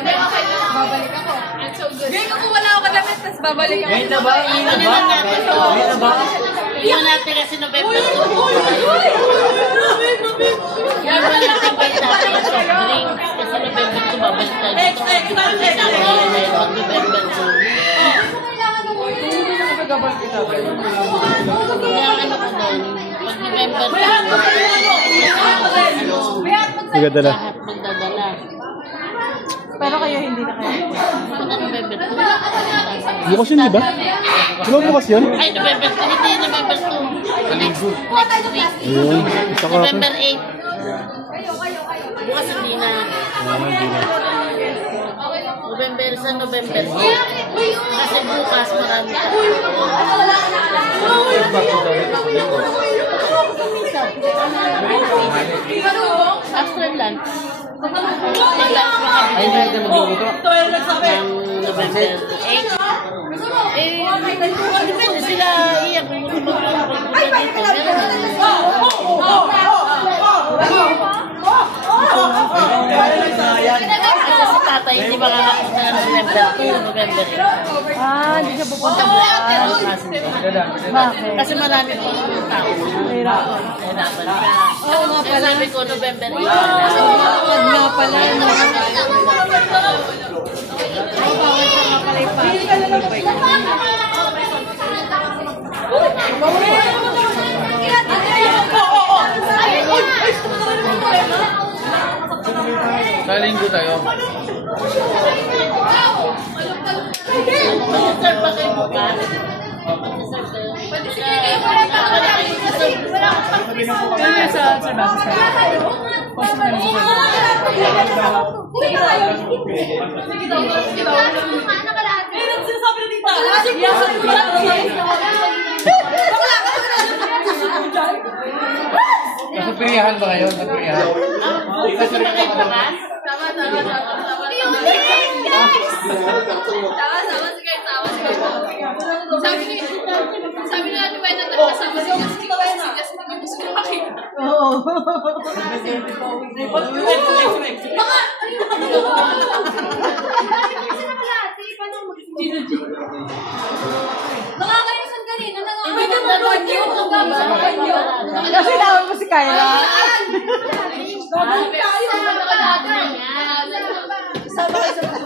Babalik ako. It's so good. Ngayon kung wala ako kadamit, tapos babalik ako. Ngayon na ba? Ngayon na ba? Iyon natin kasi November 2. Yan mo yung tabay natin yung soft drinks. Kasi November 2 babalik tayo. November 2. Kaya ano ko doon, pag November 2, magdadala. magdadala. Pero kayo hindi na kayo. Pag November 2. Bukas yun, di ba? Di ba bukas yun? Ay, November 2, hindi November 2. Next week. Ayun. November 8. Bukas hindi na. November sa November 8. Kasi bukas marami ka. After lunch. Mag-lunch makabili ng November 8. Depende sila iyak kung magpapagpunta dito. Kasi si tatay hindi makakapunta ng November 2, November 8. Hindi siya pupunta bukas. Bakit? Kasi marami po ng tao. Hirapan. Hirapan ka. Oo nga Kaya pala. sabi ko November 8. Wag nga pala. Bawal ka nga pala Sa linggo tayo. Mag-serve ba kayo bukas? Mag-serve kayo? Kaya sa basis kayo. Nasa piriyahan ba kayo? Nasa piriyahan? Gusto ba kayo bukas? Tama si Kay. Sabi na natin ba na nakasama si Jess hindi mo gusto makita. Oo. Baka kayo saan kanina nanonood niyo. Kasi tawag mo si Kyla. Gagawin tayo. Sama kayo sa mga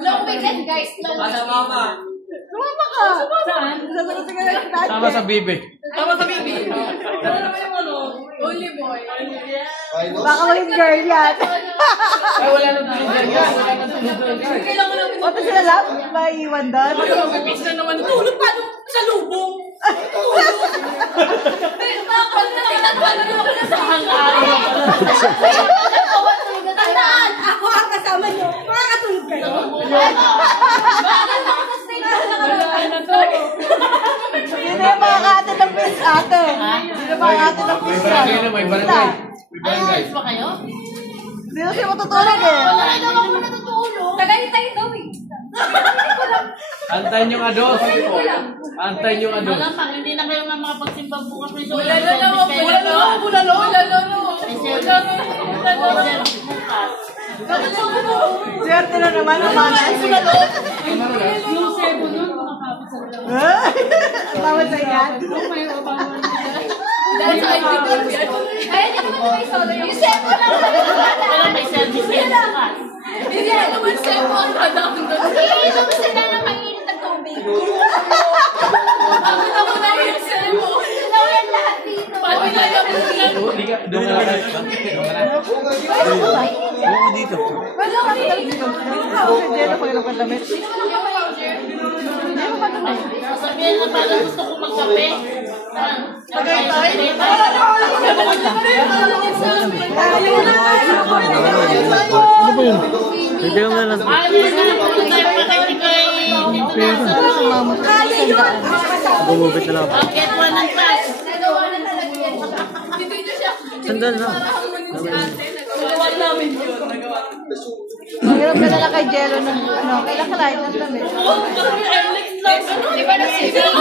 long weekend guys. Mama. Sumama ka. Saan? Sama sa bibi. Tama sa baby. Ano naman yung ano? Only boy. Baka maging girl yan. Ay, wala nang tulog yan. Wala nang tulog yan. Kailangan namin. O, ito sila lang? Maiiwan doon? Mag-pipis na naman. Tulog pa doon sa lubong. Tulog. Sa hang-ari. Tandaan, ako ang kasama nyo. Makakatulog kayo. Bakit ako sa stage na to? Sino yung mga kate ng fish ate? Sino yung mga kate ng fish ate? May barangay. Ayos ba kayo? Sino siya matutulog eh? Wala daw ako natutulog. Tagay-tagay daw eh. Antayin yung ados. Antayin yung ados. Wala pa, hindi na kayo nga makapagsimba bukas. Wala Swerte na naman ang mga yung sebo nun, makakapasal. Ang tawad sa yan? Dahil sa IPTV. Ay, hindi naman may solo. Yung sebo lang. Wala may service yan bukas. Hindi naman sebo ang kadang doon. Iinom sila ng mainit na tubig. Bakit ako na yung sebo? Nawin lahat dito. Pati na yung bulan. Doon na lang. Doon dito. Wala kami dito. Okay, Jenna, pag damit. Sabihin na parang gusto ko magkape. Tagay tayo. Ano ba yun? Pwede lang na lang. Bumubit na lang. Get one and pass. Sandal na. Ang hirap na lang kay Jello ng ano, kailan ka light ng damit. Di ba nagsigaw?